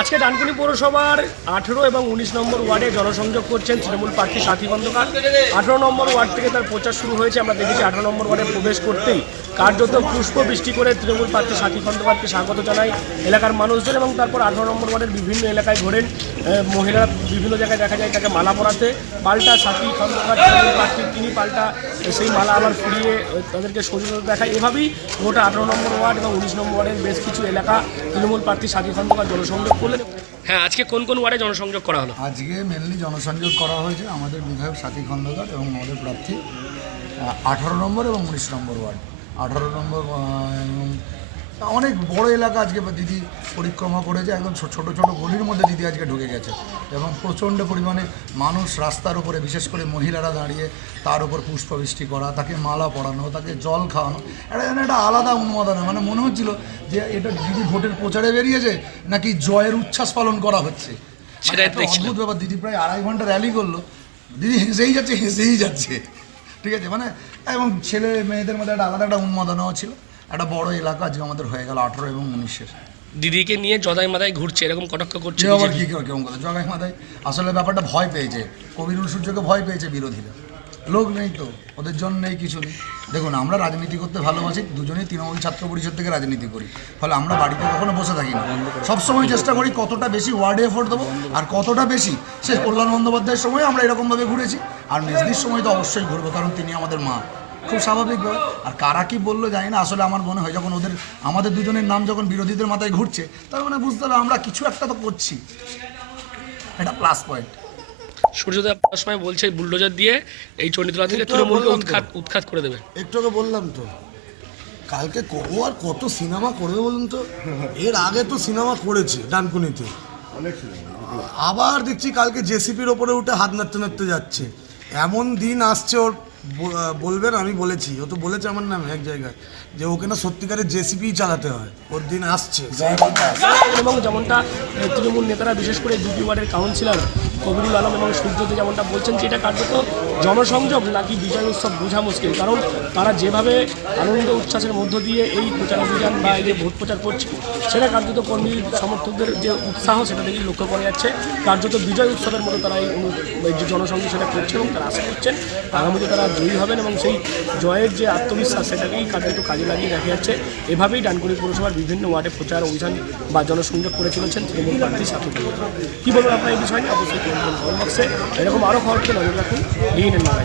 আজকে ডানকুনি পৌরসভার 18 এবং 19 নম্বর ওয়ার্ডে জনসংযোগ করছেন তৃণমূল প্রার্থী সাথী খন্দকার। 18 নম্বর ওয়ার্ড থেকে তার প্রচার শুরু হয়েছে। আমরা দেখেছি 18 নম্বর ওয়ার্ডে প্রবেশ করতেই কার্যত পুষ্প বৃষ্টি করে তৃণমূল প্রার্থী সাথী খন্দকারকে স্বাগত জানায় এলাকার মানুষজন, এবং তারপর 18 নম্বর ওয়ার্ডের বিভিন্ন এলাকায় ঘোরেন। মহিলারা বিভিন্ন জায়গায় দেখা যায় তাকে মালা পরাতে, পাল্টা সাথী খন্দকার তৃণমূল প্রার্থী তিনি পাল্টা সেই মালা আবার ফুরিয়ে তাদেরকে সচেতনতা দেখায়। এভাবেই গোটা 18 নম্বর ওয়ার্ড এবং 19 নম্বর ওয়ার্ডের বেশ কিছু এলাকা তৃণমূল প্রার্থী সাথী খন্দকার জনসংযোগ করলেন। হ্যাঁ, আজকে কোন কোন ওয়ার্ডে জনসংযোগ করা হলো? আজকে মেনলি জনসংযোগ করা হয়েছে আমাদের বিধায়ক সাথী খন্দকার এবং আমাদের প্রার্থী 18 নম্বর এবং 19 নম্বর ওয়ার্ড। 18 নম্বর অনেক বড় এলাকা আজকে দিদি পরিক্রমা করেছে, একদম ছোট ছোট গলির মধ্যে দিদি আজকে ঢুকে গেছে এবং প্রচণ্ড পরিমাণে মানুষ রাস্তার উপরে, বিশেষ করে মহিলারা দাঁড়িয়ে তার উপর পুষ্পবৃষ্টি করা, তাকে মালা পরানো, তাকে জল খাওয়ানো, এটা যেন একটা আলাদা উন্মাদনা। মানে মনে হচ্ছিল যে এটা দিদি ভোটের প্রচারে বেরিয়েছে নাকি জয়ের উচ্ছ্বাস পালন করা হচ্ছে। সেটা একটা অদ্ভুত ব্যাপার। দিদি প্রায় 2.5 ঘন্টা র্যালি করলো, দিদি হেসেই যাচ্ছে ঠিক আছে। মানে এবং ছেলে মেয়েদের মধ্যে একটা আলাদা একটা উন্মাদনাও ছিল। একটা বড় এলাকা আজকে আমাদের হয়ে গেল 18 এবং 19-এর। দিদিকে নিয়ে জদাই মাদায় ঘুরছে, এরকম কটাক্ষ করছে। আবার কী কেমন কথা জগাই মাদায়? আসলে ব্যাপারটা ভয় পেয়েছে, কবিরুল সূর্যকে ভয় পেয়েছে বিরোধীরা। লোক নেই তো, ওদের জন্য নেই, কিছু নেই। দেখুন, আমরা রাজনীতি করতে ভালোবাসি, দুজনেই তৃণমূল ছাত্র পরিষদ থেকে রাজনীতি করি, ফলে আমরা বাড়িতে কখনো বসে থাকি না। সবসময় চেষ্টা করি কতটা বেশি ওয়ার্ডে এফোর্ট দেবো আর কতটা বেশি সে কল্যাণ বন্দ্যোপাধ্যায়ের সময় আমরা এরকমভাবে ঘুরেছি, আর মেজদির সময় তো অবশ্যই ঘুরবো, কারণ তিনি আমাদের মা। খুব স্বাভাবিক ব্যাপার। আর কারা কি বললো জানি না, আসলে আমার মনে হয় যখন আমাদের দুজনের নাম যখন বিরোধীদের মাথায় ঘুরছে, তার মানে বুঝতে হবে আমরা কিছু একটা তো করছি, এটা প্লাস পয়েন্ট। সূর্যোদয় সময় বলছে বুলডোজার দিয়ে এই চণ্ডীতলা থেকে তৃণমূলকে উৎখাত করে দেবে। একটু আগে বললাম তো, কালকে ও আর কত সিনেমা করবে বলুন তো। এর আগে তো সিনেমা করেছে ডানকুনিতে, আবার দেখছি কালকে জেসিপির ওপরে উঠে হাত নাড়তে নাড়তে যাচ্ছে। এমন দিন আসছে ওর, বলবেন, আমি বলেছি, ও তো বলেছে আমার নামে এক জায়গায় যে ওকে না সত্যিকারের জেসিপি চালাতে হয়, ওর দিন আসছে। এবং যেমনটা তৃণমূল নেতারা, বিশেষ করে দুটি ওয়ার্ডের কাউন্সিলর কবিরুল আলম এবং সূর্যতে যেমনটা বলছেন যে এটা কার্যত জনসংযোগ নাকি বিজয় উৎসব বোঝা মুশকিল, কারণ তারা যেভাবে আনন্দ উচ্ছ্বাসের মধ্য দিয়ে এই প্রচার অভিযান বা এই যে ভোট প্রচার করছে, সেটা কার্যত কর্মী সমর্থকদের যে উৎসাহ সেটা দেখেই লক্ষ্য করা যাচ্ছে। কার্যত বিজয় উৎসবের মতো তারা এই যে জনসংযোগ সেটা করছে এবং তারা আশা করছেন আগামীতে তারা জয়ী হবেন, এবং সেই জয়ের যে আত্মবিশ্বাস সেটাকেই কার্যত কাজে লাগিয়ে দেখা যাচ্ছে। এভাবেই ডানকুনি পৌরসভার বিভিন্ন ওয়ার্ডে প্রচার অভিযান বা জনসংযোগ করে চলেছেন তৃণমূল প্রার্থী সাথী খন্দকার। কী বলবেন আপনার এই বিষয় নিয়ে? অবশ্যই কমেন্ট বক্সে। এরকম আরও খবরকে নজর রাখুন ডিএনএন বাংলা।